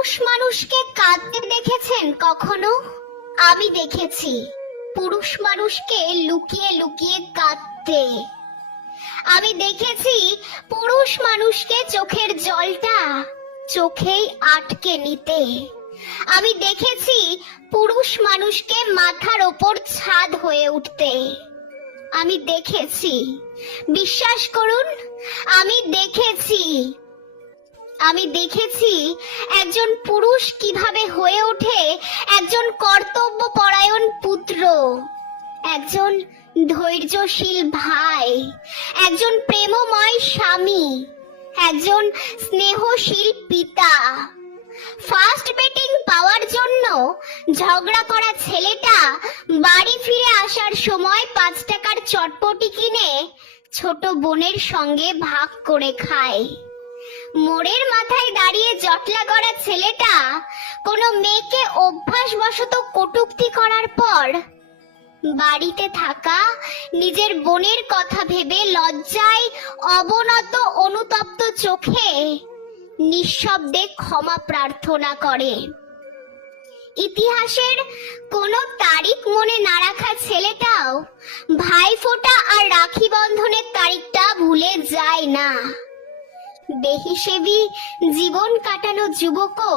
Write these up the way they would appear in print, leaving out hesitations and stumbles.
পুরুষ মানুষকে কাঁদতে দেখেছেন কখনো? আমি দেখেছি পুরুষ মানুষকে লুকিয়ে লুকিয়ে কাঁদতে। আমি দেখেছি পুরুষ মানুষকে চোখের জলটা চোখেই আটকে নিতে। আমি দেখেছি পুরুষ মানুষকে মাথার ওপর ছাদ হয়ে উঠতে। আমি দেখেছি, বিশ্বাস করুন, আমি দেখেছি একজন পুরুষ কিভাবে হয়ে ওঠে একজন কর্তব্যপরায়ণ পুত্র, একজন ধৈর্যশীল ভাই, একজন প্রেমময় স্বামী, একজন স্নেহশীল পিতা। ফার্স্ট বেটিং পাওয়ার জন্য ঝগড়া করা ছেলেটা বাড়ি ফিরে আসার সময় 5 টাকার চটপটি কিনে ছোট বোনের সঙ্গে ভাগ করে খায়। মোড়ের মাথায় দাঁড়িয়ে জটলা করা ছেলেটা কোনো মেয়েকে অভ্যাসবশত কটূক্তি করার পর বাড়িতে থাকা নিজের বোনের কথা ভেবে লজ্জায় অবনত অনুতপ্ত চোখে নিঃশব্দে ক্ষমা প্রার্থনা করে। ইতিহাসের কোন তারিখ মনে না রাখা ছেলেটাও ভাইফোঁটা আর রাখি বন্ধনের তারিখটা ভুলে যায় না। বেহিসেবি জীবন কাটানো যুবকও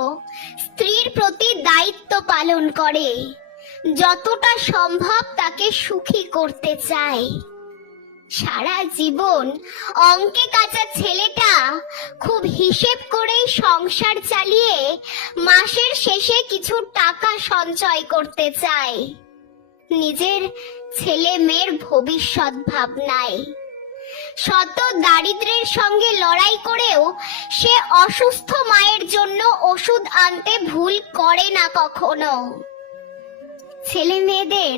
স্ত্রীর প্রতি দায়িত্ব পালন করে, যতটা সম্ভব তাকে সুখী করতে চায়। সারা জীবন অঙ্কে কাঁচা ছেলেটা খুব হিসেব করেই সংসার চালিয়ে মাসের শেষে কিছু টাকা সঞ্চয় করতে চায় নিজের ছেলে মেয়ের ভবিষ্যৎ ভাবনায়। শত দারিদ্র্যের সঙ্গে লড়াই করেও সে অসুস্থ মায়ের জন্য ওষুধ আনতে ভুল করে না কখনো। ছেলে মেয়েদের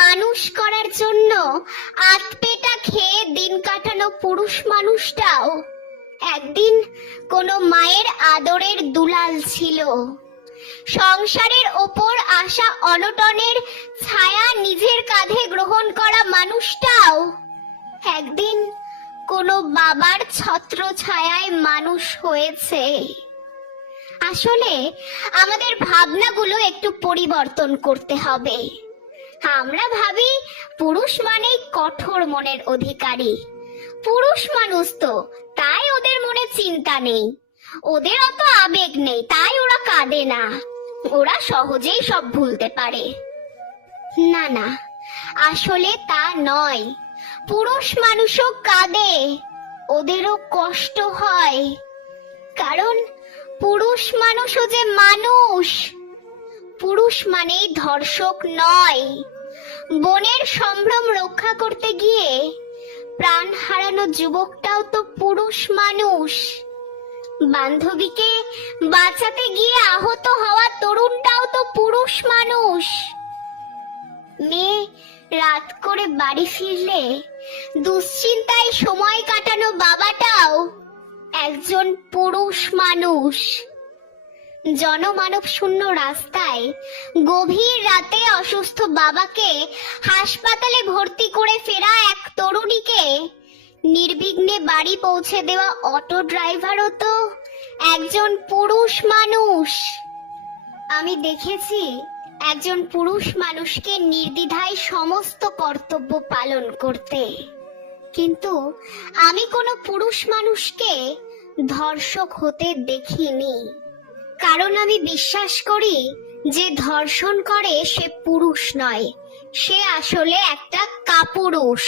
মানুষ করার জন্য আতপেটা খেয়ে দিন কাটানো পুরুষ মানুষটাও একদিন কোনো মায়ের আদরের দুলাল ছিল। সংসারের ওপর আসা অনটনের ছায়া নিজের কাঁধে গ্রহণ করা মানুষটাও একদিন কোনো বাবার ছত্র ছায়ায় মানুষ হয়েছে। আসলে আমাদের ভাবনাগুলো একটু পরিবর্তন করতে হবে। আমরা ভাবি পুরুষ মানেই কঠোর মনের অধিকারী। পুরুষ মানুষ তো, তাই ওদের মনে চিন্তা নেই, ওদের অত আবেগ নেই, তাই ওরা কাঁদে না, ওরা সহজেই সব ভুলতে পারে। না না, আসলে তা নয়। পুরুষ মানুষও কাঁদে, ওদেরও কষ্ট হয়, কারণ পুরুষ মানুষও যে মানুষ। পুরুষ মানেই ধর্ষক নয়। বোনের সম্ভ্রম রক্ষা করতে গিয়ে প্রাণ হারানো যুবকটাও তো পুরুষ মানুষ। বান্ধবীকে বাঁচাতে গিয়ে আহত হওয়া তরুণটাও তো পুরুষ মানুষ। মেয়ে রাত করে বাড়ি ফিরলে দুশ্চিন্তায় সময় কাটানো বাবাটাও একজন পুরুষ মানুষ। জনমানব শূন্য রাস্তায় গভীর রাতে অসুস্থ বাবাকে হাসপাতালে ভর্তি করে ফেরা এক তরুণীকে নির্বিঘ্নে বাড়ি পৌঁছে দেওয়া অটো ড্রাইভারও তো একজন পুরুষ মানুষ। আমি দেখেছি একজন পুরুষ মানুষকে নির্দ্বিধায় সমস্ত কর্তব্য পালন করতে, কিন্তু আমি কোনো পুরুষ মানুষকে ধর্ষক হতে দেখিনি। কারণ আমি বিশ্বাস করি যে ধর্ষণ করে সে পুরুষ নয়, সে আসলে একটা কাপুরুষ।